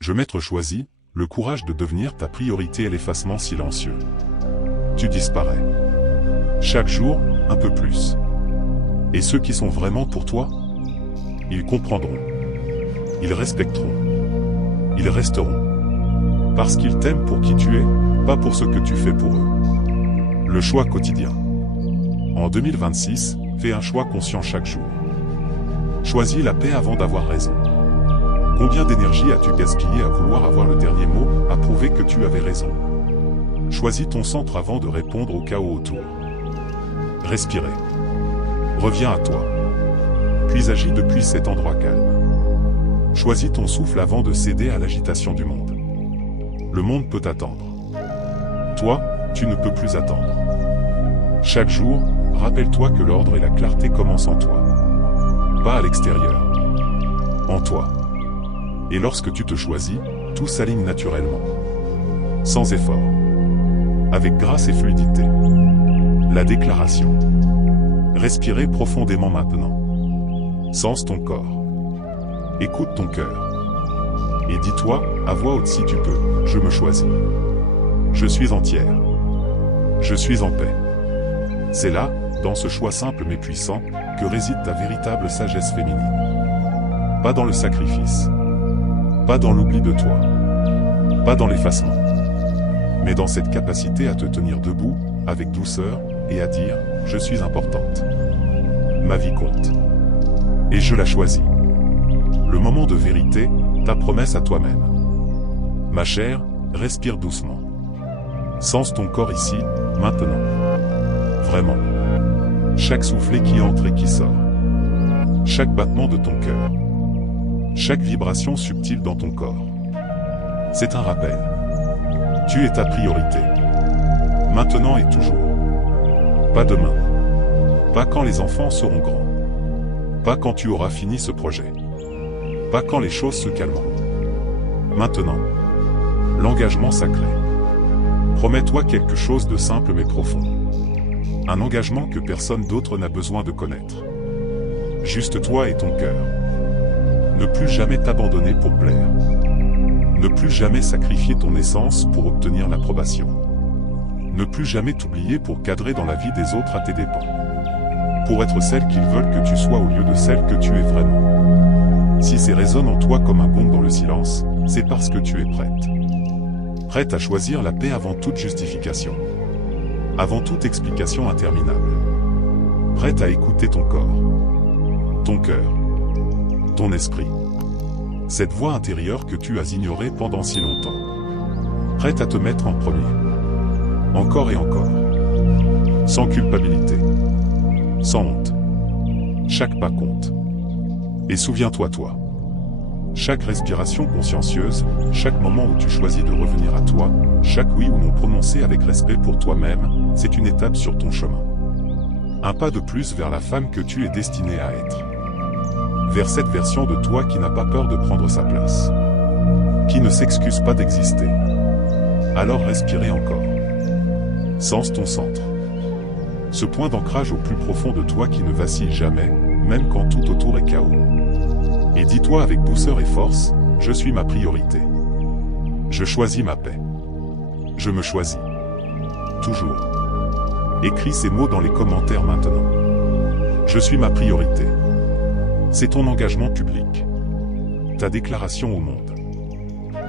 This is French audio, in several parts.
Je m'être choisi, le courage de devenir ta priorité et l'effacement silencieux. Tu disparais. Chaque jour, un peu plus. Et ceux qui sont vraiment pour toi, ils comprendront. Ils respecteront. Ils resteront. Parce qu'ils t'aiment pour qui tu es, pas pour ce que tu fais pour eux. Le choix quotidien. En 2026, fais un choix conscient chaque jour. Choisis la paix avant d'avoir raison. Combien d'énergie as-tu gaspillé à vouloir avoir le dernier mot, à prouver que tu avais raison? Choisis ton centre avant de répondre au chaos autour. Respirez. Reviens à toi. Puis agis depuis cet endroit calme. Choisis ton souffle avant de céder à l'agitation du monde. Le monde peut attendre. Toi, tu ne peux plus attendre. Chaque jour, rappelle-toi que l'ordre et la clarté commencent en toi. Pas à l'extérieur. En toi. Et lorsque tu te choisis, tout s'aligne naturellement. Sans effort. Avec grâce et fluidité. La déclaration. Respirez profondément maintenant. Sens ton corps. Écoute ton cœur. Et dis-toi, à voix haute si tu peux, je me choisis. Je suis entière. Je suis en paix. C'est là, dans ce choix simple mais puissant, que réside ta véritable sagesse féminine. Pas dans le sacrifice. Pas dans l'oubli de toi. Pas dans l'effacement. Mais dans cette capacité à te tenir debout, avec douceur, et à dire « Je suis importante. Ma vie compte. Et je la choisis. » Le moment de vérité, ta promesse à toi-même. Ma chère, respire doucement. Sens ton corps ici, maintenant. Vraiment. Chaque soufflet qui entre et qui sort. Chaque battement de ton cœur. Chaque vibration subtile dans ton corps. C'est un rappel. Tu es ta priorité. Maintenant et toujours. Pas demain. Pas quand les enfants seront grands. Pas quand tu auras fini ce projet. Pas quand les choses se calmeront. Maintenant. L'engagement sacré. Promets-toi quelque chose de simple mais profond. Un engagement que personne d'autre n'a besoin de connaître. Juste toi et ton cœur. Ne plus jamais t'abandonner pour plaire. Ne plus jamais sacrifier ton essence pour obtenir l'approbation. Ne plus jamais t'oublier pour cadrer dans la vie des autres à tes dépens. Pour être celle qu'ils veulent que tu sois au lieu de celle que tu es vraiment. Si c'est résonne en toi comme un gong dans le silence, c'est parce que tu es prête. Prête à choisir la paix avant toute justification. Avant toute explication interminable. Prête à écouter ton corps. Ton cœur. Ton esprit. Cette voix intérieure que tu as ignorée pendant si longtemps. Prête à te mettre en premier. Encore et encore. Sans culpabilité. Sans honte. Chaque pas compte. Et souviens-toi, toi. Chaque respiration consciencieuse, chaque moment où tu choisis de revenir à toi, chaque oui ou non prononcé avec respect pour toi-même, c'est une étape sur ton chemin. Un pas de plus vers la femme que tu es destinée à être. Vers cette version de toi qui n'a pas peur de prendre sa place. Qui ne s'excuse pas d'exister. Alors respirez encore. Sens ton centre. Ce point d'ancrage au plus profond de toi qui ne vacille jamais, même quand tout autour est chaos. Et dis-toi avec douceur et force, je suis ma priorité. Je choisis ma paix. Je me choisis. Toujours. Écris ces mots dans les commentaires maintenant. Je suis ma priorité. C'est ton engagement public. Ta déclaration au monde.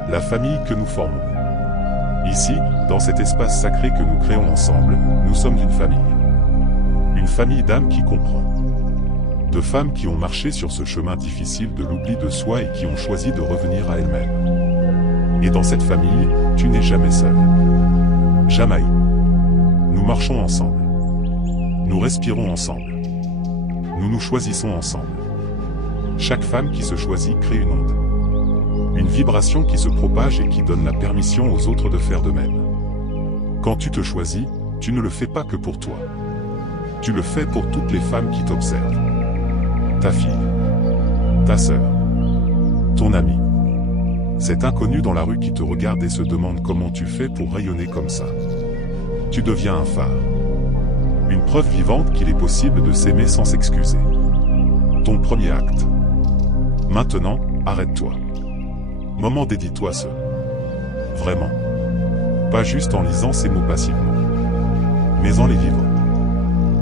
La famille que nous formons. Ici, dans cet espace sacré que nous créons ensemble, nous sommes une famille. Une famille d'âmes qui comprend. De femmes qui ont marché sur ce chemin difficile de l'oubli de soi et qui ont choisi de revenir à elles-mêmes. Et dans cette famille, tu n'es jamais seul. Jamais. Nous marchons ensemble. Nous respirons ensemble. Nous nous choisissons ensemble. Chaque femme qui se choisit crée une onde. Une vibration qui se propage et qui donne la permission aux autres de faire de même. Quand tu te choisis, tu ne le fais pas que pour toi. Tu le fais pour toutes les femmes qui t'observent. Ta fille, ta sœur, ton ami, cet inconnu dans la rue qui te regarde et se demande comment tu fais pour rayonner comme ça. Tu deviens un phare. Une preuve vivante qu'il est possible de s'aimer sans s'excuser. Ton premier acte. Maintenant, arrête-toi. Moment dédie-toi ce. Vraiment. Pas juste en lisant ces mots passivement, mais en les vivant.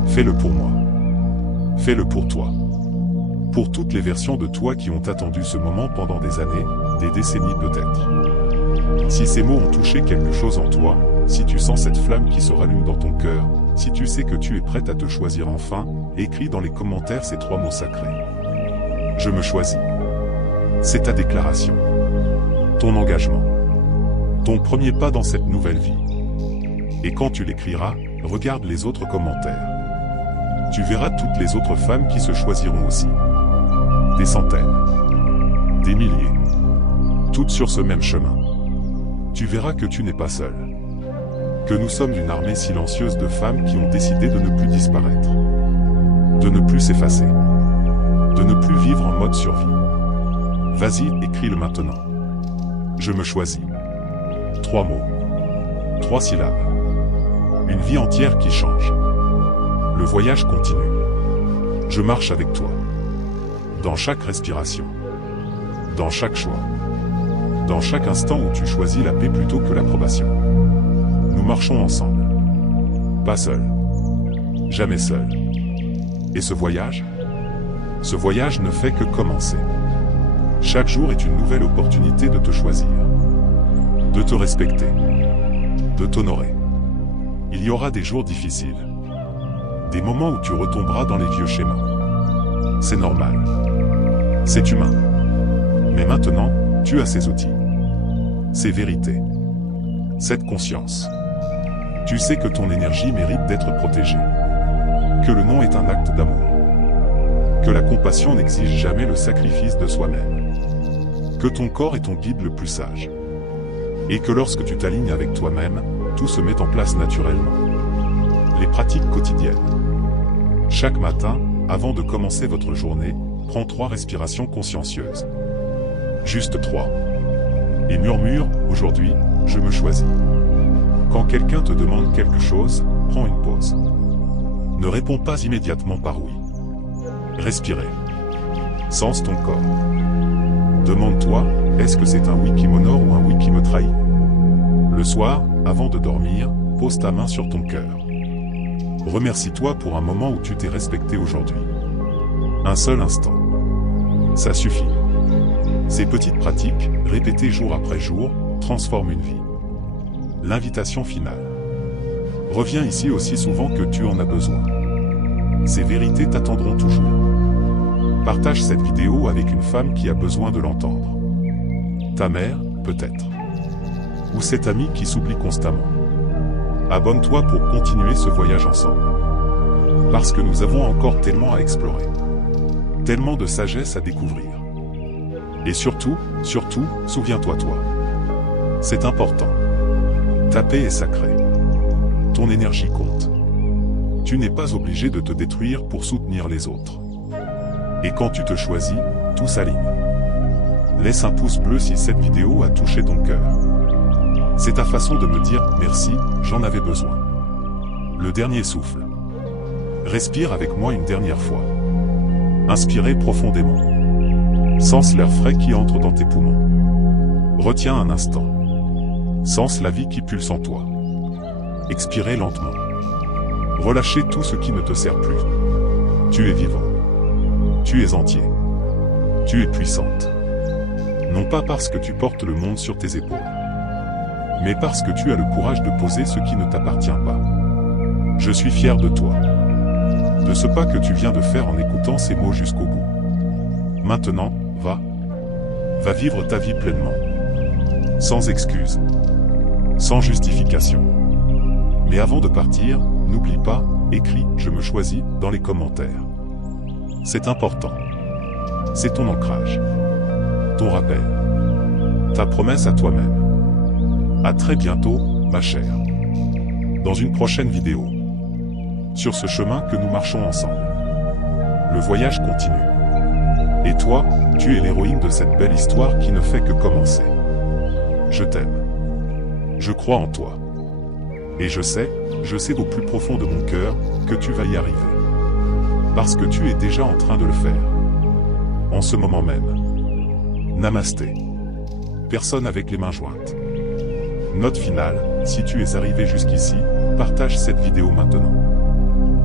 Fais-le pour moi. Fais-le pour toi. Pour toutes les versions de toi qui ont attendu ce moment pendant des années, des décennies peut-être. Si ces mots ont touché quelque chose en toi, si tu sens cette flamme qui se rallume dans ton cœur, si tu sais que tu es prête à te choisir enfin, écris dans les commentaires ces 3 mots sacrés. Je me choisis. C'est ta déclaration. Ton engagement. Ton premier pas dans cette nouvelle vie. Et quand tu l'écriras, regarde les autres commentaires. Tu verras toutes les autres femmes qui se choisiront aussi. Des centaines. Des milliers. Toutes sur ce même chemin. Tu verras que tu n'es pas seul. Que nous sommes une armée silencieuse de femmes qui ont décidé de ne plus disparaître. De ne plus s'effacer. De ne plus vivre en mode survie. Vas-y, écris-le maintenant. Je me choisis. 3 mots. 3 syllabes. Une vie entière qui change. Le voyage continue. Je marche avec toi. Dans chaque respiration. Dans chaque choix. Dans chaque instant où tu choisis la paix plutôt que l'approbation. Nous marchons ensemble. Pas seul. Jamais seul. Et ce voyage ne fait que commencer. Chaque jour est une nouvelle opportunité de te choisir. De te respecter. De t'honorer. Il y aura des jours difficiles. Des moments où tu retomberas dans les vieux schémas. C'est normal. C'est humain. Mais maintenant, tu as ces outils. Ces vérités. Cette conscience. Tu sais que ton énergie mérite d'être protégée. Que le non est un acte d'amour. Que la compassion n'exige jamais le sacrifice de soi-même. Que ton corps est ton guide le plus sage. Et que lorsque tu t'alignes avec toi-même, tout se met en place naturellement. Les pratiques quotidiennes. Chaque matin, avant de commencer votre journée, prends 3 respirations consciencieuses. Juste 3. Et murmure, aujourd'hui, je me choisis. Quand quelqu'un te demande quelque chose, prends une pause. Ne réponds pas immédiatement par oui. Respirez. Sens ton corps. Demande-toi, est-ce que c'est un oui qui m'honore ou un oui qui me trahit? Le soir, avant de dormir, pose ta main sur ton cœur. Remercie-toi pour un moment où tu t'es respecté aujourd'hui. Un seul instant. Ça suffit. Ces petites pratiques, répétées jour après jour, transforment une vie. L'invitation finale. Reviens ici aussi souvent que tu en as besoin. Ces vérités t'attendront toujours. Partage cette vidéo avec une femme qui a besoin de l'entendre. Ta mère, peut-être. Ou cet ami qui s'oublie constamment. Abonne-toi pour continuer ce voyage ensemble. Parce que nous avons encore tellement à explorer. Tellement de sagesse à découvrir. Et surtout, souviens-toi toi. C'est important. Ta paix est sacrée. Ton énergie compte. Tu n'es pas obligé de te détruire pour soutenir les autres. Et quand tu te choisis, tout s'aligne. Laisse un pouce bleu si cette vidéo a touché ton cœur. C'est ta façon de me dire « Merci, j'en avais besoin ». Le dernier souffle. Respire avec moi une dernière fois. Inspirez profondément. Sens l'air frais qui entre dans tes poumons. Retiens un instant. Sens la vie qui pulse en toi. Expirez lentement. Relâchez tout ce qui ne te sert plus. Tu es vivant. Tu es entier. Tu es puissante. Non pas parce que tu portes le monde sur tes épaules, mais parce que tu as le courage de poser ce qui ne t'appartient pas. Je suis fier de toi. De ce pas que tu viens de faire en écoutant ces mots jusqu'au bout. Maintenant, va vivre ta vie pleinement. Sans excuse. Sans justification. Mais avant de partir, n'oublie pas, écris « Je me choisis » dans les commentaires. C'est important. C'est ton ancrage. Ton rappel. Ta promesse à toi-même. À très bientôt, ma chère. Dans une prochaine vidéo. Sur ce chemin que nous marchons ensemble. Le voyage continue. Et toi, tu es l'héroïne de cette belle histoire qui ne fait que commencer. Je t'aime. Je crois en toi. Et je sais au plus profond de mon cœur, que tu vas y arriver. Parce que tu es déjà en train de le faire. En ce moment même. Namasté. personne avec les mains jointes. Note finale, si tu es arrivé jusqu'ici, partage cette vidéo maintenant.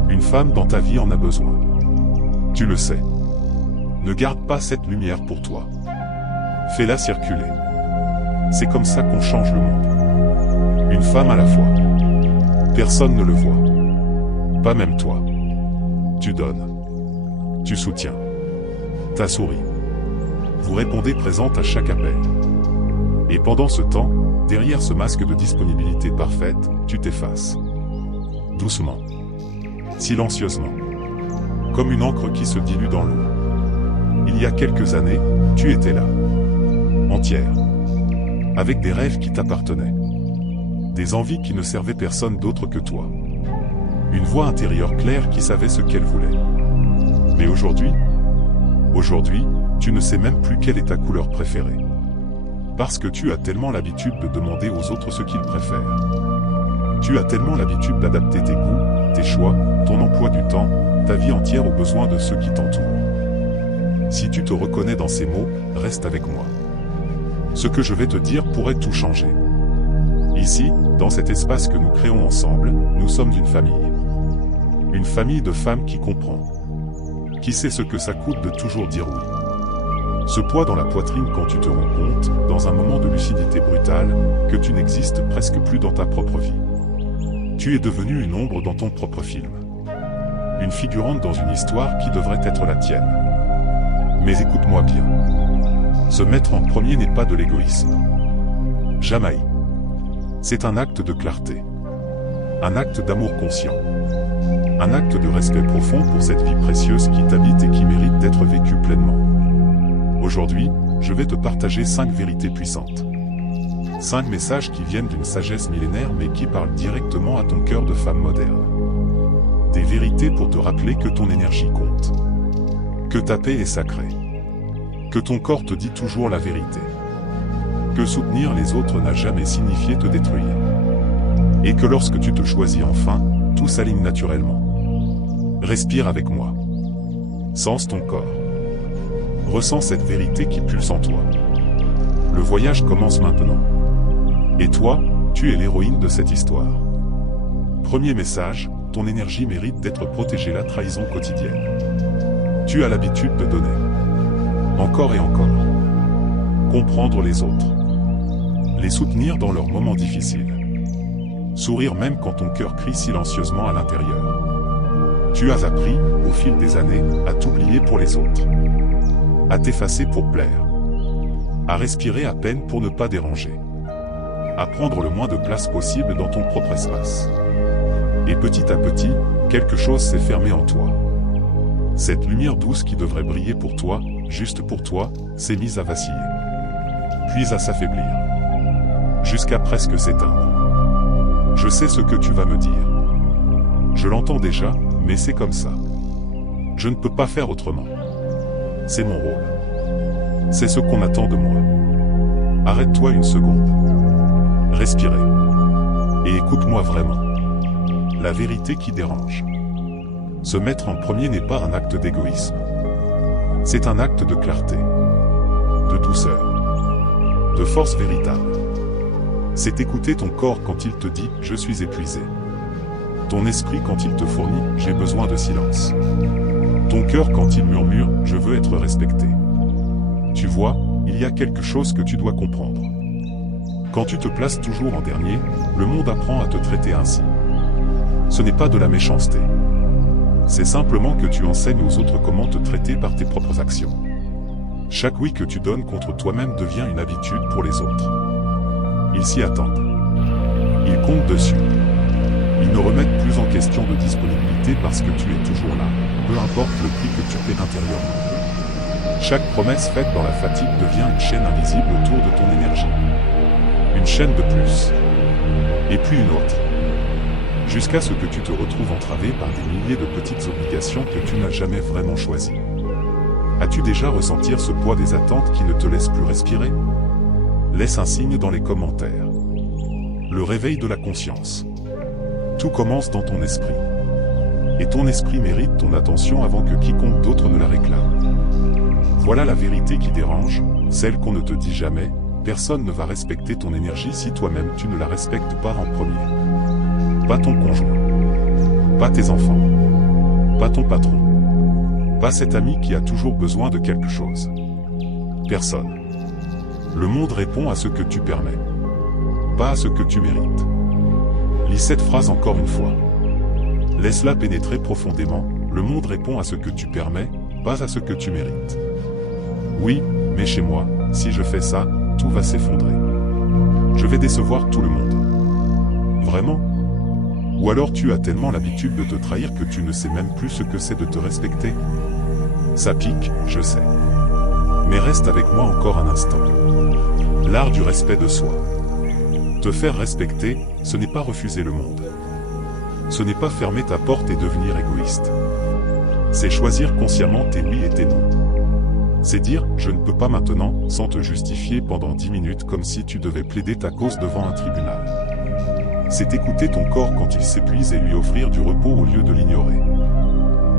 Une femme dans ta vie en a besoin. Tu le sais. Ne garde pas cette lumière pour toi. Fais-la circuler. C'est comme ça qu'on change le monde. Une femme à la fois. Personne ne le voit. Pas même toi. Tu donnes. Tu soutiens. T'as souri. Vous répondez présente à chaque appel. Et pendant ce temps, derrière ce masque de disponibilité parfaite, tu t'effaces. Doucement. Silencieusement. Comme une encre qui se dilue dans l'eau. Il y a quelques années, tu étais là. Entière. Avec des rêves qui t'appartenaient. Des envies qui ne servaient personne d'autre que toi. Une voix intérieure claire qui savait ce qu'elle voulait. Mais aujourd'hui, tu ne sais même plus quelle est ta couleur préférée. Parce que tu as tellement l'habitude de demander aux autres ce qu'ils préfèrent. Tu as tellement l'habitude d'adapter tes goûts, tes choix, ton emploi du temps, ta vie entière aux besoins de ceux qui t'entourent. Si tu te reconnais dans ces mots, reste avec moi. Ce que je vais te dire pourrait tout changer. Ici, dans cet espace que nous créons ensemble, nous sommes une famille. Une famille de femmes qui comprend. Qui sait ce que ça coûte de toujours dire oui. Ce poids dans la poitrine quand tu te rends compte, dans un moment de lucidité brutale, que tu n'existes presque plus dans ta propre vie. Tu es devenu une ombre dans ton propre film. Une figurante dans une histoire qui devrait être la tienne. Mais écoute-moi bien. Se mettre en premier n'est pas de l'égoïsme. Jamais. C'est un acte de clarté. Un acte d'amour conscient. Un acte de respect profond pour cette vie précieuse qui t'habite et qui mérite d'être vécue pleinement. Aujourd'hui, je vais te partager 5 vérités puissantes. 5 messages qui viennent d'une sagesse millénaire mais qui parlent directement à ton cœur de femme moderne. Des vérités pour te rappeler que ton énergie compte. Que ta paix est sacrée. Que ton corps te dit toujours la vérité. Que soutenir les autres n'a jamais signifié te détruire. Et que lorsque tu te choisis enfin, tout s'aligne naturellement. Respire avec moi. Sens ton corps. Ressens cette vérité qui pulse en toi. Le voyage commence maintenant. Et toi, tu es l'héroïne de cette histoire. Premier message, ton énergie mérite d'être protégée la trahison quotidienne. Tu as l'habitude de donner. Encore et encore. Comprendre les autres. Les soutenir dans leurs moments difficiles. Sourire même quand ton cœur crie silencieusement à l'intérieur. Tu as appris, au fil des années, à t'oublier pour les autres. À t'effacer pour plaire. À respirer à peine pour ne pas déranger. À prendre le moins de place possible dans ton propre espace. Et petit à petit, quelque chose s'est fermé en toi. Cette lumière douce qui devrait briller pour toi, juste pour toi, s'est mise à vaciller. Puis à s'affaiblir. Jusqu'à presque s'éteindre. Je sais ce que tu vas me dire. Je l'entends déjà, mais c'est comme ça. Je ne peux pas faire autrement. C'est mon rôle. C'est ce qu'on attend de moi. Arrête-toi une seconde. Respirez. Et écoute-moi vraiment. La vérité qui dérange. Se mettre en premier n'est pas un acte d'égoïsme. C'est un acte de clarté. De douceur. De force véritable. C'est écouter ton corps quand il te dit « je suis épuisé ». Ton esprit quand il te fournit « j'ai besoin de silence ». Ton cœur quand il murmure « je veux être respecté ». Tu vois, il y a quelque chose que tu dois comprendre. Quand tu te places toujours en dernier, le monde apprend à te traiter ainsi. Ce n'est pas de la méchanceté. C'est simplement que tu enseignes aux autres comment te traiter par tes propres actions. Chaque oui que tu donnes contre toi-même devient une habitude pour les autres. Ils s'y attendent. Ils comptent dessus. Ils ne remettent plus en question de disponibilité parce que tu es toujours là, peu importe le prix que tu paies intérieurement. Chaque promesse faite dans la fatigue devient une chaîne invisible autour de ton énergie. Une chaîne de plus. Et puis une autre. Jusqu'à ce que tu te retrouves entravé par des milliers de petites obligations que tu n'as jamais vraiment choisies. As-tu déjà ressenti ce poids des attentes qui ne te laisse plus respirer ? Laisse un signe dans les commentaires. Le réveil de la conscience. Tout commence dans ton esprit. Et ton esprit mérite ton attention avant que quiconque d'autre ne la réclame. Voilà la vérité qui dérange, celle qu'on ne te dit jamais, personne ne va respecter ton énergie si toi-même tu ne la respectes pas en premier. Pas ton conjoint. Pas tes enfants. Pas ton patron. Pas cet ami qui a toujours besoin de quelque chose. Personne. Le monde répond à ce que tu permets. Pas à ce que tu mérites. Lis cette phrase encore une fois. Laisse-la pénétrer profondément. Le monde répond à ce que tu permets, pas à ce que tu mérites. Oui, mais chez moi, si je fais ça, tout va s'effondrer. Je vais décevoir tout le monde. Vraiment? Ou alors tu as tellement l'habitude de te trahir que tu ne sais même plus ce que c'est de te respecter? Ça pique, je sais. Mais reste avec moi encore un instant. L'art du respect de soi. Te faire respecter, ce n'est pas refuser le monde. Ce n'est pas fermer ta porte et devenir égoïste. C'est choisir consciemment tes oui et tes non. C'est dire « je ne peux pas maintenant » sans te justifier pendant 10 minutes comme si tu devais plaider ta cause devant un tribunal. C'est écouter ton corps quand il s'épuise et lui offrir du repos au lieu de l'ignorer.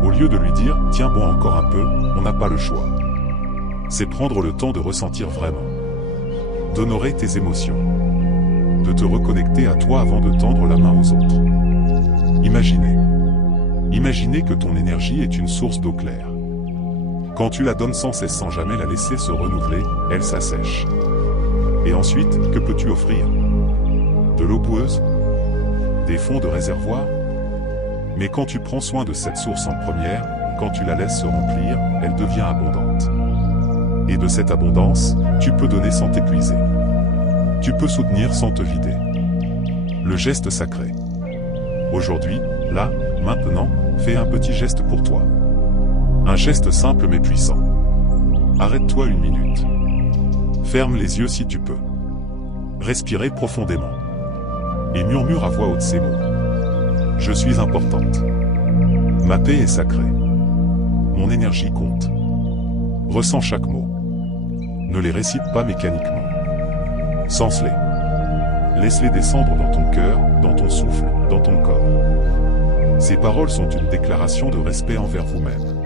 Au lieu de lui dire « tiens bon encore un peu, on n'a pas le choix ». C'est prendre le temps de ressentir vraiment. D'honorer tes émotions. De te reconnecter à toi avant de tendre la main aux autres. Imaginez. Imaginez que ton énergie est une source d'eau claire. Quand tu la donnes sans cesse sans jamais la laisser se renouveler, elle s'assèche. Et ensuite, que peux-tu offrir? De l'eau boueuse? Des fonds de réservoir? Mais quand tu prends soin de cette source en première, quand tu la laisses se remplir, elle devient abondante. Et de cette abondance, tu peux donner sans t'épuiser. Tu peux soutenir sans te vider. Le geste sacré. Aujourd'hui, là, maintenant, fais un petit geste pour toi. Un geste simple mais puissant. Arrête-toi 1 minute. Ferme les yeux si tu peux. Respirez profondément. Et murmure à voix haute ces mots. Je suis importante. Ma paix est sacrée. Mon énergie compte. Ressens chaque mot. Ne les récite pas mécaniquement. Sens-les. Laisse-les descendre dans ton cœur, dans ton souffle, dans ton corps. Ces paroles sont une déclaration de respect envers vous-même.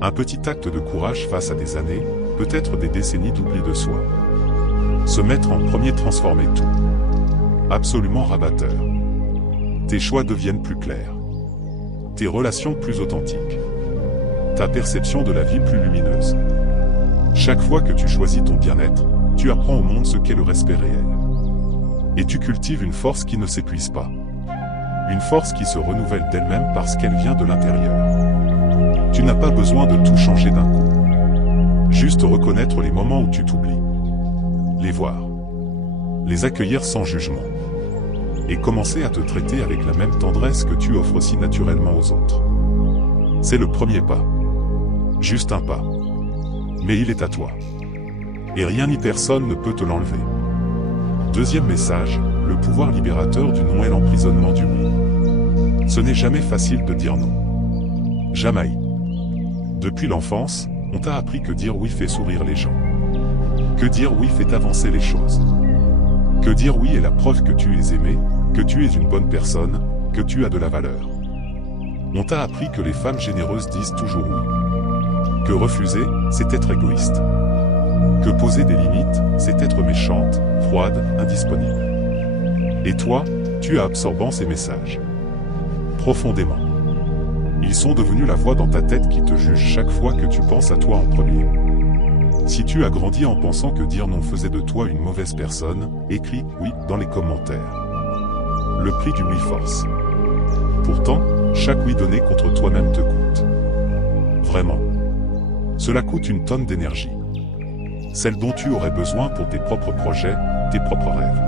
Un petit acte de courage face à des années, peut-être des décennies d'oubli de soi. Se mettre en premier transformer tout. Absolument rabatteur. Tes choix deviennent plus clairs. Tes relations plus authentiques. Ta perception de la vie plus lumineuse. Chaque fois que tu choisis ton bien-être, tu apprends au monde ce qu'est le respect réel. Et tu cultives une force qui ne s'épuise pas. Une force qui se renouvelle d'elle-même parce qu'elle vient de l'intérieur. Tu n'as pas besoin de tout changer d'un coup. Juste reconnaître les moments où tu t'oublies. Les voir. Les accueillir sans jugement. Et commencer à te traiter avec la même tendresse que tu offres si naturellement aux autres. C'est le premier pas. Juste un pas. Mais il est à toi. Et rien ni personne ne peut te l'enlever. Deuxième message, le pouvoir libérateur du non et l'emprisonnement du oui. Ce n'est jamais facile de dire non. Jamais. Depuis l'enfance, on t'a appris que dire oui fait sourire les gens. Que dire oui fait avancer les choses. Que dire oui est la preuve que tu es aimé, que tu es une bonne personne, que tu as de la valeur. On t'a appris que les femmes généreuses disent toujours oui. Que refuser, c'est être égoïste. Que poser des limites, c'est être méchante, froide, indisponible. Et toi, tu es absorbant ces messages. Profondément. Ils sont devenus la voix dans ta tête qui te juge chaque fois que tu penses à toi en premier. Si tu as grandi en pensant que dire non faisait de toi une mauvaise personne, écris « oui » dans les commentaires. Le prix du oui force. Pourtant, chaque oui donné contre toi-même te coûte. Vraiment. Cela coûte une tonne d'énergie. Celle dont tu aurais besoin pour tes propres projets, tes propres rêves.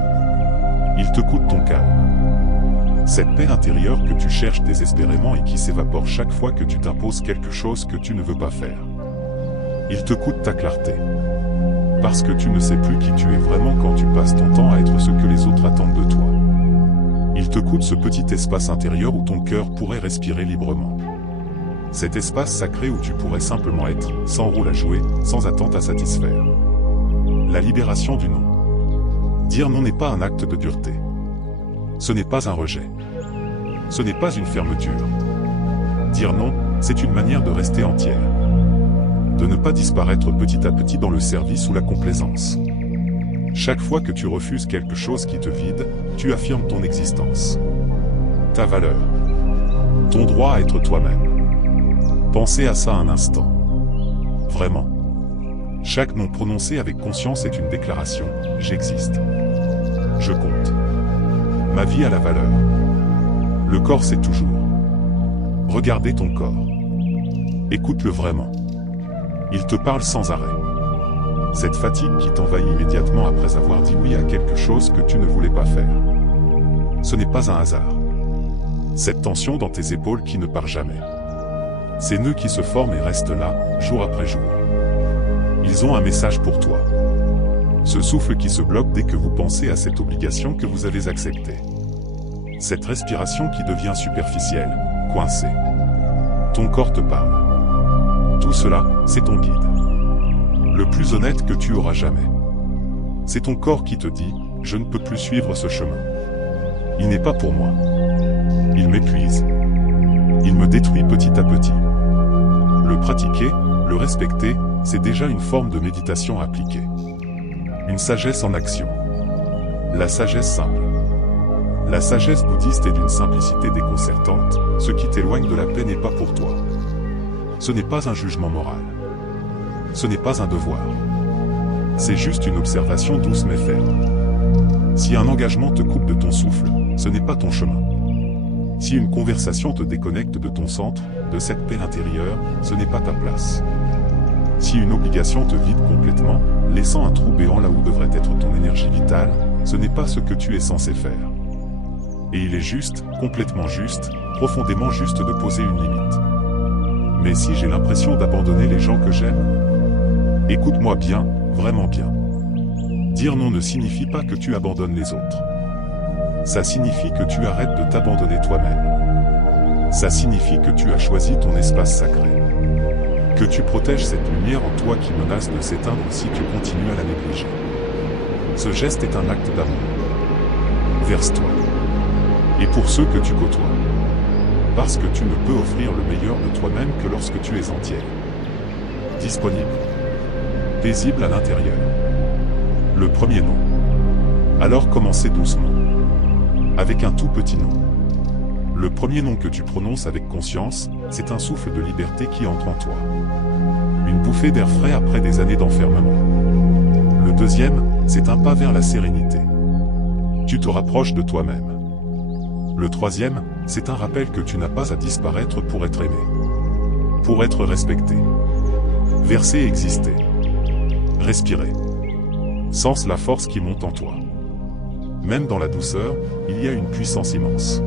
Il te coûte ton calme. Cette paix intérieure que tu cherches désespérément et qui s'évapore chaque fois que tu t'imposes quelque chose que tu ne veux pas faire. Il te coûte ta clarté. Parce que tu ne sais plus qui tu es vraiment quand tu passes ton temps à être ce que les autres attendent de toi. Il te coûte ce petit espace intérieur où ton cœur pourrait respirer librement. Cet espace sacré où tu pourrais simplement être, sans rôle à jouer, sans attente à satisfaire. La libération du non. Dire non n'est pas un acte de dureté. Ce n'est pas un rejet. Ce n'est pas une fermeture. Dire non, c'est une manière de rester entière. De ne pas disparaître petit à petit dans le service ou la complaisance. Chaque fois que tu refuses quelque chose qui te vide, tu affirmes ton existence. Ta valeur. Ton droit à être toi-même. Pensez à ça un instant. Vraiment. Chaque nom prononcé avec conscience est une déclaration « J'existe. Je compte. Ma vie a la valeur. » Le corps sait toujours. Regardez ton corps. Écoute-le vraiment. Il te parle sans arrêt. Cette fatigue qui t'envahit immédiatement après avoir dit oui à quelque chose que tu ne voulais pas faire. Ce n'est pas un hasard. Cette tension dans tes épaules qui ne part jamais. Ces nœuds qui se forment et restent là, jour après jour. Ils ont un message pour toi. Ce souffle qui se bloque dès que vous pensez à cette obligation que vous avez acceptée. Cette respiration qui devient superficielle, coincée. Ton corps te parle. Tout cela, c'est ton guide. Le plus honnête que tu auras jamais. C'est ton corps qui te dit « Je ne peux plus suivre ce chemin. Il n'est pas pour moi. Il m'épuise. Il me détruit petit à petit. » Le pratiquer, le respecter, c'est déjà une forme de méditation appliquée. Une sagesse en action. La sagesse simple. La sagesse bouddhiste est d'une simplicité déconcertante, ce qui t'éloigne de la paix n'est pas pour toi. Ce n'est pas un jugement moral. Ce n'est pas un devoir. C'est juste une observation douce mais ferme. Si un engagement te coupe de ton souffle, ce n'est pas ton chemin. Si une conversation te déconnecte de ton centre, de cette paix intérieure, ce n'est pas ta place. Si une obligation te vide complètement, laissant un trou béant là où devrait être ton énergie vitale, ce n'est pas ce que tu es censé faire. Et il est juste, complètement juste, profondément juste de poser une limite. Mais si j'ai l'impression d'abandonner les gens que j'aime, écoute-moi bien, vraiment bien. Dire non ne signifie pas que tu abandonnes les autres. Ça signifie que tu arrêtes de t'abandonner toi-même. Ça signifie que tu as choisi ton espace sacré. Que tu protèges cette lumière en toi qui menace de s'éteindre si tu continues à la négliger. Ce geste est un acte d'amour. Verse-toi. Et pour ceux que tu côtoies. Parce que tu ne peux offrir le meilleur de toi-même que lorsque tu es entière. Disponible. Paisible à l'intérieur. Le premier nom. Alors commencez doucement. Avec un tout petit nom. Le premier nom que tu prononces avec conscience, c'est un souffle de liberté qui entre en toi. Une bouffée d'air frais après des années d'enfermement. Le deuxième, c'est un pas vers la sérénité. Tu te rapproches de toi-même. Le troisième, c'est un rappel que tu n'as pas à disparaître pour être aimé. Pour être respecté. Verser et exister. Respirer. Sens la force qui monte en toi. Même dans la douceur, il y a une puissance immense.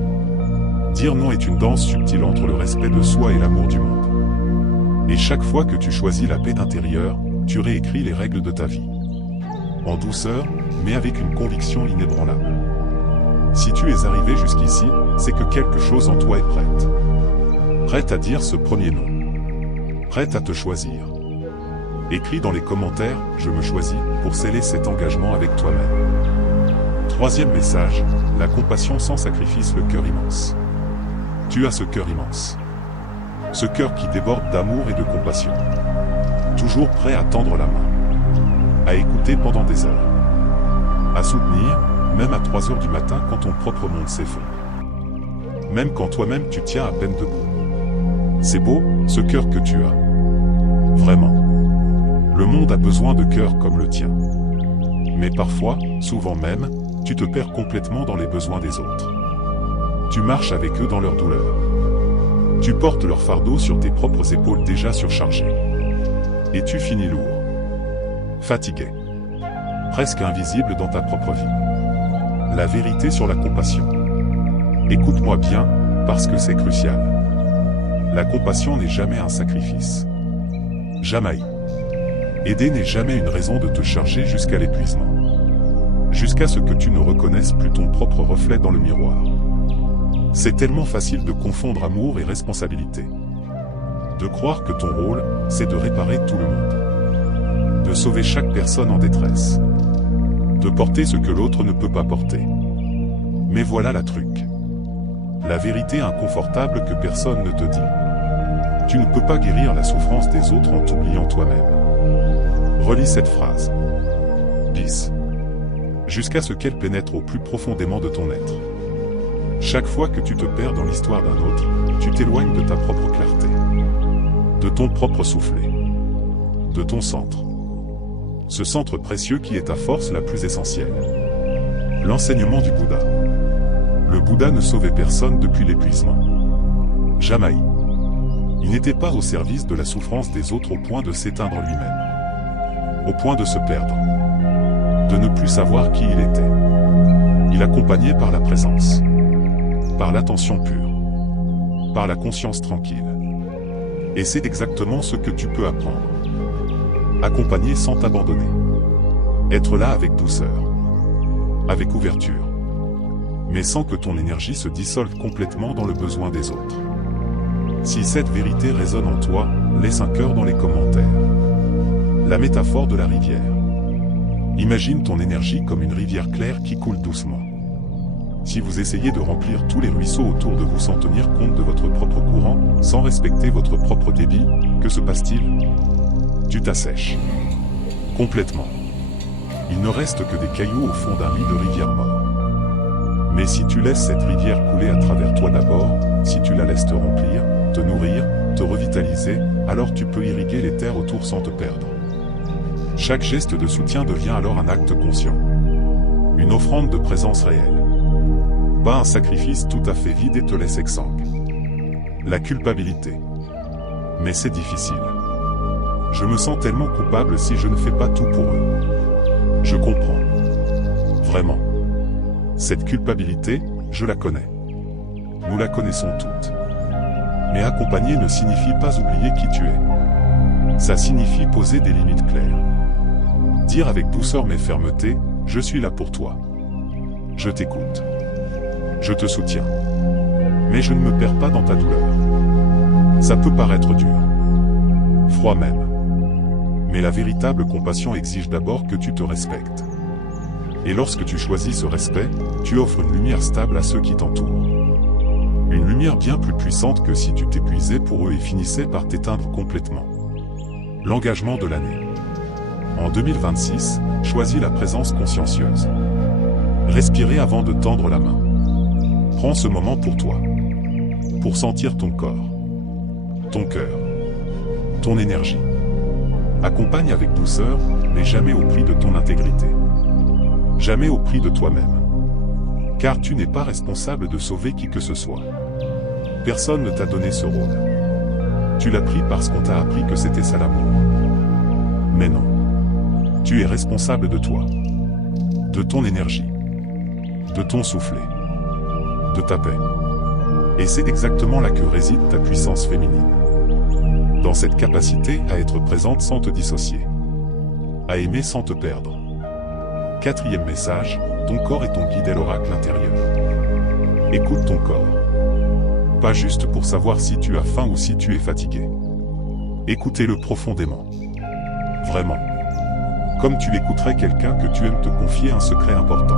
Dire non est une danse subtile entre le respect de soi et l'amour du monde. Et chaque fois que tu choisis la paix intérieure, tu réécris les règles de ta vie. En douceur, mais avec une conviction inébranlable. Si tu es arrivé jusqu'ici, c'est que quelque chose en toi est prête. Prête à dire ce premier nom. Prête à te choisir. Écris dans les commentaires « Je me choisis » pour sceller cet engagement avec toi-même. Troisième message, la compassion sans sacrifice, le cœur immense. Tu as ce cœur immense. Ce cœur qui déborde d'amour et de compassion. Toujours prêt à tendre la main. À écouter pendant des heures. À soutenir, même à 3 heures du matin quand ton propre monde s'effondre. Même quand toi-même tu tiens à peine debout. C'est beau, ce cœur que tu as. Vraiment. Le monde a besoin de cœurs comme le tien. Mais parfois, souvent même, tu te perds complètement dans les besoins des autres. Tu marches avec eux dans leur douleur. Tu portes leur fardeau sur tes propres épaules déjà surchargées. Et tu finis lourd. Fatigué. Presque invisible dans ta propre vie. La vérité sur la compassion. Écoute-moi bien, parce que c'est crucial. La compassion n'est jamais un sacrifice. Jamais. Aider n'est jamais une raison de te charger jusqu'à l'épuisement. Jusqu'à ce que tu ne reconnaisses plus ton propre reflet dans le miroir. C'est tellement facile de confondre amour et responsabilité. De croire que ton rôle, c'est de réparer tout le monde. De sauver chaque personne en détresse. De porter ce que l'autre ne peut pas porter. Mais voilà la truc. La vérité inconfortable que personne ne te dit. Tu ne peux pas guérir la souffrance des autres en t'oubliant toi-même. Relis cette phrase. Bis. jusqu'à ce qu'elle pénètre au plus profondément de ton être. Chaque fois que tu te perds dans l'histoire d'un autre, tu t'éloignes de ta propre clarté, de ton propre soufflet, de ton centre. Ce centre précieux qui est ta force la plus essentielle. L'enseignement du Bouddha. Le Bouddha ne sauvait personne depuis l'épuisement. Jamais. Il n'était pas au service de la souffrance des autres au point de s'éteindre lui-même, au point de se perdre, de ne plus savoir qui il était. Il accompagnait par la présence, par l'attention pure, par la conscience tranquille. Et c'est exactement ce que tu peux apprendre. Accompagner sans t'abandonner. Être là avec douceur, avec ouverture, mais sans que ton énergie se dissolve complètement dans le besoin des autres. Si cette vérité résonne en toi, laisse un cœur dans les commentaires. La métaphore de la rivière. Imagine ton énergie comme une rivière claire qui coule doucement. Si vous essayez de remplir tous les ruisseaux autour de vous sans tenir compte de votre propre courant, sans respecter votre propre débit, que se passe-t-il? Tu t'assèches. Complètement. Il ne reste que des cailloux au fond d'un lit de rivière mort. Mais si tu laisses cette rivière couler à travers toi d'abord, si tu la laisses te remplir, te nourrir, te revitaliser, alors tu peux irriguer les terres autour sans te perdre. Chaque geste de soutien devient alors un acte conscient. Une offrande de présence réelle. Pas un sacrifice tout à fait vide et te laisse exsangue. La culpabilité. Mais c'est difficile. Je me sens tellement coupable si je ne fais pas tout pour eux. Je comprends. Vraiment. Cette culpabilité, je la connais. Nous la connaissons toutes. Mais accompagner ne signifie pas oublier qui tu es. Ça signifie poser des limites claires. Dire avec douceur mais fermeté, je suis là pour toi. Je t'écoute. Je te soutiens. Mais je ne me perds pas dans ta douleur. Ça peut paraître dur. Froid même. Mais la véritable compassion exige d'abord que tu te respectes. Et lorsque tu choisis ce respect, tu offres une lumière stable à ceux qui t'entourent. Une lumière bien plus puissante que si tu t'épuisais pour eux et finissais par t'éteindre complètement. L'engagement de l'année. En 2026, choisis la présence consciencieuse. Respirez avant de tendre la main. Prends ce moment pour toi. Pour sentir ton corps, ton cœur, ton énergie. Accompagne avec douceur, mais jamais au prix de ton intégrité. Jamais au prix de toi-même. Car tu n'es pas responsable de sauver qui que ce soit. Personne ne t'a donné ce rôle. Tu l'as pris parce qu'on t'a appris que c'était ça l'amour. Mais non. Tu es responsable de toi. De ton énergie. De ton soufflet. De ta paix. Et c'est exactement là que réside ta puissance féminine. Dans cette capacité à être présente sans te dissocier. À aimer sans te perdre. Quatrième message, ton corps est ton guide et l'oracle intérieur. Écoute ton corps. Pas juste pour savoir si tu as faim ou si tu es fatigué. Écoutez-le profondément. Vraiment. Comme tu écouterais quelqu'un que tu aimes te confier un secret important.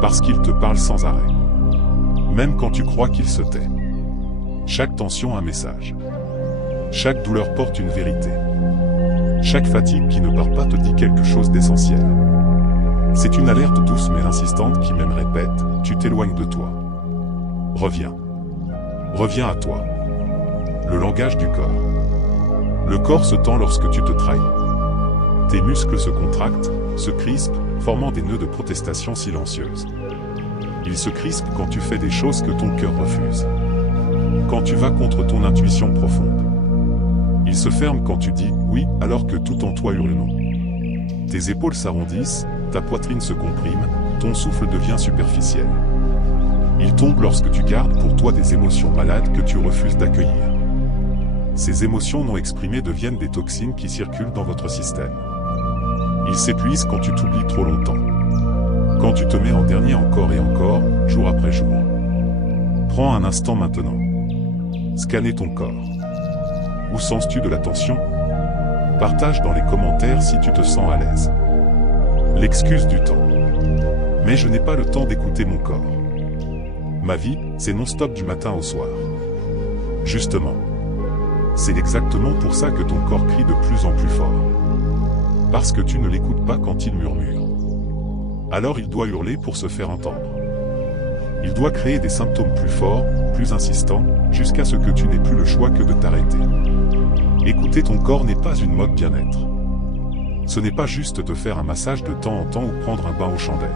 Parce qu'il te parle sans arrêt. Même quand tu crois qu'il se tait. Chaque tension a un message. Chaque douleur porte une vérité. Chaque fatigue qui ne part pas te dit quelque chose d'essentiel. C'est une alerte douce mais insistante qui même répète, tu t'éloignes de toi. Reviens. Reviens à toi. Le langage du corps. Le corps se tend lorsque tu te trahis. Tes muscles se contractent, se crispent, formant des nœuds de protestation silencieuse. Ils se crispent quand tu fais des choses que ton cœur refuse. Quand tu vas contre ton intuition profonde. Ils se ferment quand tu dis oui alors que tout en toi hurle non. Tes épaules s'arrondissent, ta poitrine se comprime, ton souffle devient superficiel. Il tombe lorsque tu gardes pour toi des émotions malades que tu refuses d'accueillir. Ces émotions non exprimées deviennent des toxines qui circulent dans votre système. Ils s'épuisent quand tu t'oublies trop longtemps. Quand tu te mets en dernier encore et encore, jour après jour. Prends un instant maintenant. Scannez ton corps. Où sens-tu de la tension? Partage dans les commentaires si tu te sens à l'aise. L'excuse du temps. Mais je n'ai pas le temps d'écouter mon corps. Ma vie, c'est non-stop du matin au soir. Justement. C'est exactement pour ça que ton corps crie de plus en plus fort. Parce que tu ne l'écoutes pas quand il murmure. Alors il doit hurler pour se faire entendre. Il doit créer des symptômes plus forts, plus insistants, jusqu'à ce que tu n'aies plus le choix que de t'arrêter. Écouter ton corps n'est pas une mode bien-être. Ce n'est pas juste te faire un massage de temps en temps ou prendre un bain aux chandelles.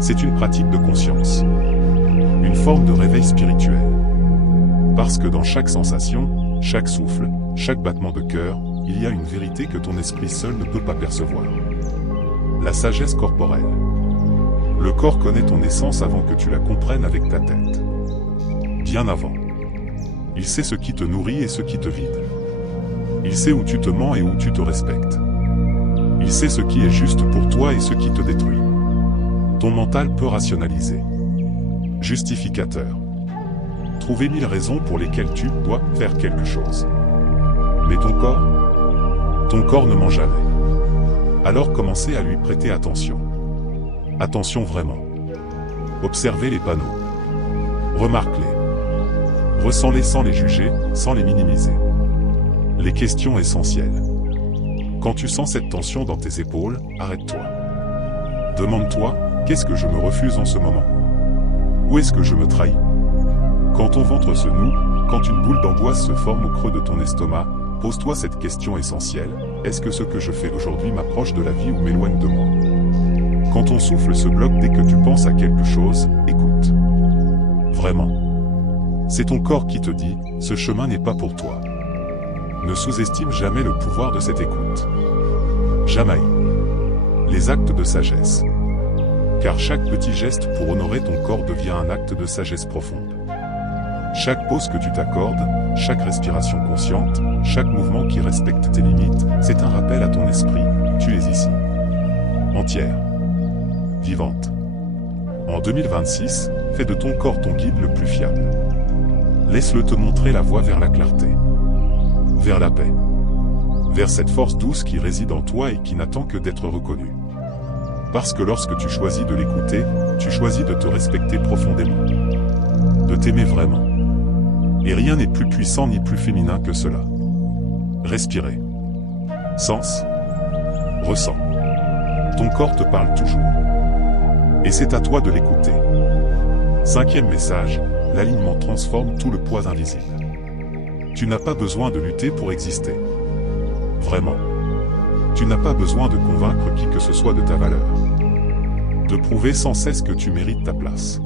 C'est une pratique de conscience. Une forme de réveil spirituel. Parce que dans chaque sensation, chaque souffle, chaque battement de cœur, il y a une vérité que ton esprit seul ne peut pas percevoir. La sagesse corporelle. Le corps connaît ton essence avant que tu la comprennes avec ta tête. Bien avant. Il sait ce qui te nourrit et ce qui te vide. Il sait où tu te mens et où tu te respectes. Il sait ce qui est juste pour toi et ce qui te détruit. Ton mental peut rationaliser. Justificateur. Trouver 1000 raisons pour lesquelles tu dois faire quelque chose. Mais ton corps ne ment jamais. Alors commencez à lui prêter attention. Attention vraiment. Observez les panneaux. Remarque-les. Ressens-les sans les juger, sans les minimiser. Les questions essentielles. Quand tu sens cette tension dans tes épaules, arrête-toi. Demande-toi, qu'est-ce que je me refuse en ce moment? Où est-ce que je me trahis? Quand ton ventre se noue, quand une boule d'angoisse se forme au creux de ton estomac, pose-toi cette question essentielle, est-ce que ce que je fais aujourd'hui m'approche de la vie ou m'éloigne de moi? Quand ton souffle se bloque dès que tu penses à quelque chose, écoute. Vraiment. C'est ton corps qui te dit, ce chemin n'est pas pour toi. Ne sous-estime jamais le pouvoir de cette écoute. Jamais. Les actes de sagesse. Car chaque petit geste pour honorer ton corps devient un acte de sagesse profonde. Chaque pause que tu t'accordes, chaque respiration consciente, chaque mouvement qui respecte tes limites, c'est un rappel à ton esprit, tu es ici. Entière. Vivante. En 2026, fais de ton corps ton guide le plus fiable. Laisse-le te montrer la voie vers la clarté. Vers la paix. Vers cette force douce qui réside en toi et qui n'attend que d'être reconnue. Parce que lorsque tu choisis de l'écouter, tu choisis de te respecter profondément. De t'aimer vraiment. Et rien n'est plus puissant ni plus féminin que cela. Respirer. Sens. Ressens. Ton corps te parle toujours. Et c'est à toi de l'écouter. 5e message, l'alignement transforme tout le poids invisible. Tu n'as pas besoin de lutter pour exister. Vraiment. Tu n'as pas besoin de convaincre qui que ce soit de ta valeur. De prouver sans cesse que tu mérites ta place.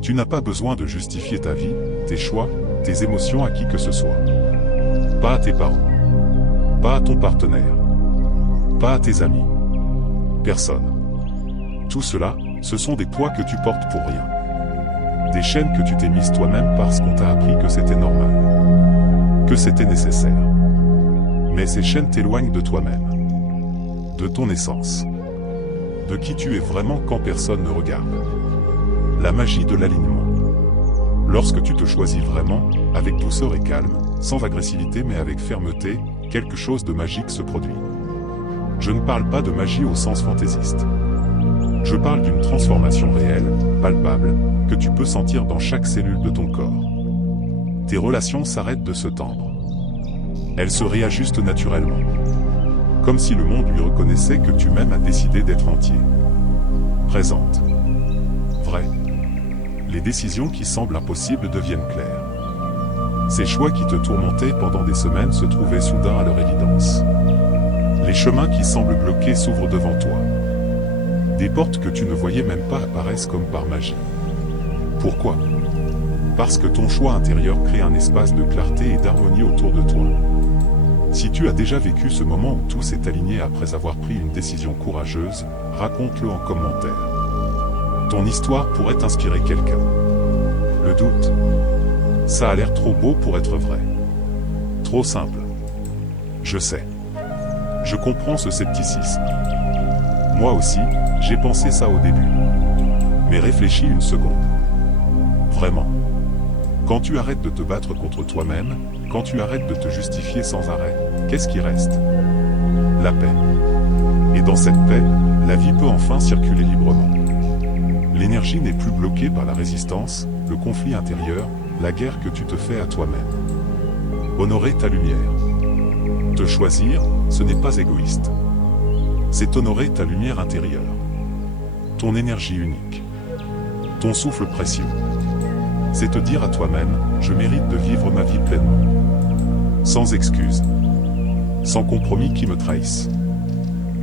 Tu n'as pas besoin de justifier ta vie, tes choix, tes émotions à qui que ce soit. Pas à tes parents. Pas à ton partenaire. Pas à tes amis. Personne. Tout cela, ce sont des poids que tu portes pour rien. Des chaînes que tu t'es mises toi-même parce qu'on t'a appris que c'était normal. Que c'était nécessaire. Mais ces chaînes t'éloignent de toi-même. De ton essence. De qui tu es vraiment quand personne ne regarde. La magie de l'alignement. Lorsque tu te choisis vraiment, avec douceur et calme, sans agressivité mais avec fermeté, quelque chose de magique se produit. Je ne parle pas de magie au sens fantaisiste. Je parle d'une transformation réelle, palpable, que tu peux sentir dans chaque cellule de ton corps. Tes relations s'arrêtent de se tendre. Elles se réajustent naturellement. Comme si le monde lui reconnaissait que tu-même as décidé d'être entier. Présente. Vrai. Les décisions qui semblent impossibles deviennent claires. Ces choix qui te tourmentaient pendant des semaines se trouvaient soudain à leur évidence. Les chemins qui semblent bloqués s'ouvrent devant toi. Des portes que tu ne voyais même pas apparaissent comme par magie. Pourquoi? Parce que ton choix intérieur crée un espace de clarté et d'harmonie autour de toi. Si tu as déjà vécu ce moment où tout s'est aligné après avoir pris une décision courageuse, raconte-le en commentaire. Ton histoire pourrait inspirer quelqu'un. Le doute. Ça a l'air trop beau pour être vrai. Trop simple. Je sais. Je comprends ce scepticisme. Moi aussi, j'ai pensé ça au début. Mais réfléchis une seconde. Vraiment. Quand tu arrêtes de te battre contre toi-même, quand tu arrêtes de te justifier sans arrêt, qu'est-ce qui reste? La paix. Et dans cette paix, la vie peut enfin circuler librement. L'énergie n'est plus bloquée par la résistance, le conflit intérieur, la guerre que tu te fais à toi-même. Honorer ta lumière. Te choisir, ce n'est pas égoïste. C'est honorer ta lumière intérieure. ton énergie unique, ton souffle précieux. C'est te dire à toi-même, je mérite de vivre ma vie pleinement. Sans excuses, sans compromis qui me trahissent.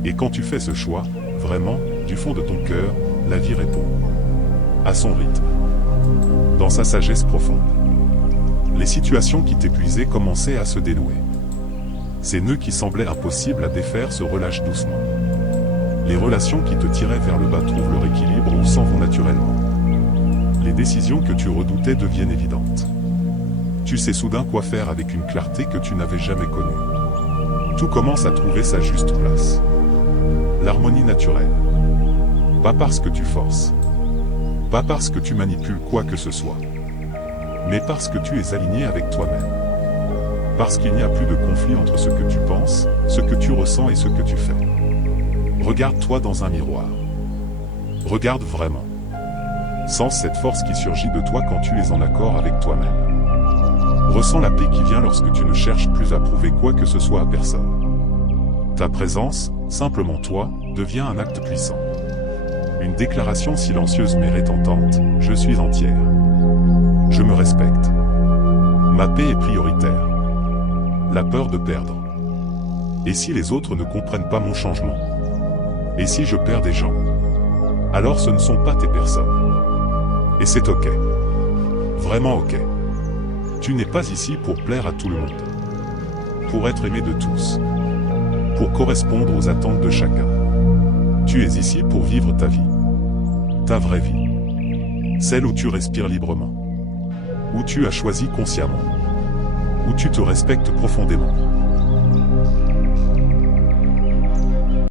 Et quand tu fais ce choix, vraiment, du fond de ton cœur, la vie répond. À son rythme. Dans sa sagesse profonde. Les situations qui t'épuisaient commençaient à se dénouer. Ces nœuds qui semblaient impossibles à défaire se relâchent doucement. Les relations qui te tiraient vers le bas trouvent leur équilibre ou s'en vont naturellement. Les décisions que tu redoutais deviennent évidentes. Tu sais soudain quoi faire avec une clarté que tu n'avais jamais connue. Tout commence à trouver sa juste place. L'harmonie naturelle. Pas parce que tu forces. Pas parce que tu manipules quoi que ce soit. Mais parce que tu es aligné avec toi-même. Parce qu'il n'y a plus de conflit entre ce que tu penses, ce que tu ressens et ce que tu fais. Regarde-toi dans un miroir. Regarde vraiment. Sens cette force qui surgit de toi quand tu es en accord avec toi-même. Ressens la paix qui vient lorsque tu ne cherches plus à prouver quoi que ce soit à personne. Ta présence, simplement toi, devient un acte puissant. Une déclaration silencieuse mais rétentante, je suis entière. Je me respecte. Ma paix est prioritaire. La peur de perdre. Et si les autres ne comprennent pas mon changement? Et si je perds des gens? Alors ce ne sont pas tes personnes. Et c'est ok. Vraiment ok. Tu n'es pas ici pour plaire à tout le monde. Pour être aimé de tous. Pour correspondre aux attentes de chacun. Tu es ici pour vivre ta vie. Ta vraie vie. Celle où tu respires librement. Où tu as choisi consciemment. Où tu te respectes profondément.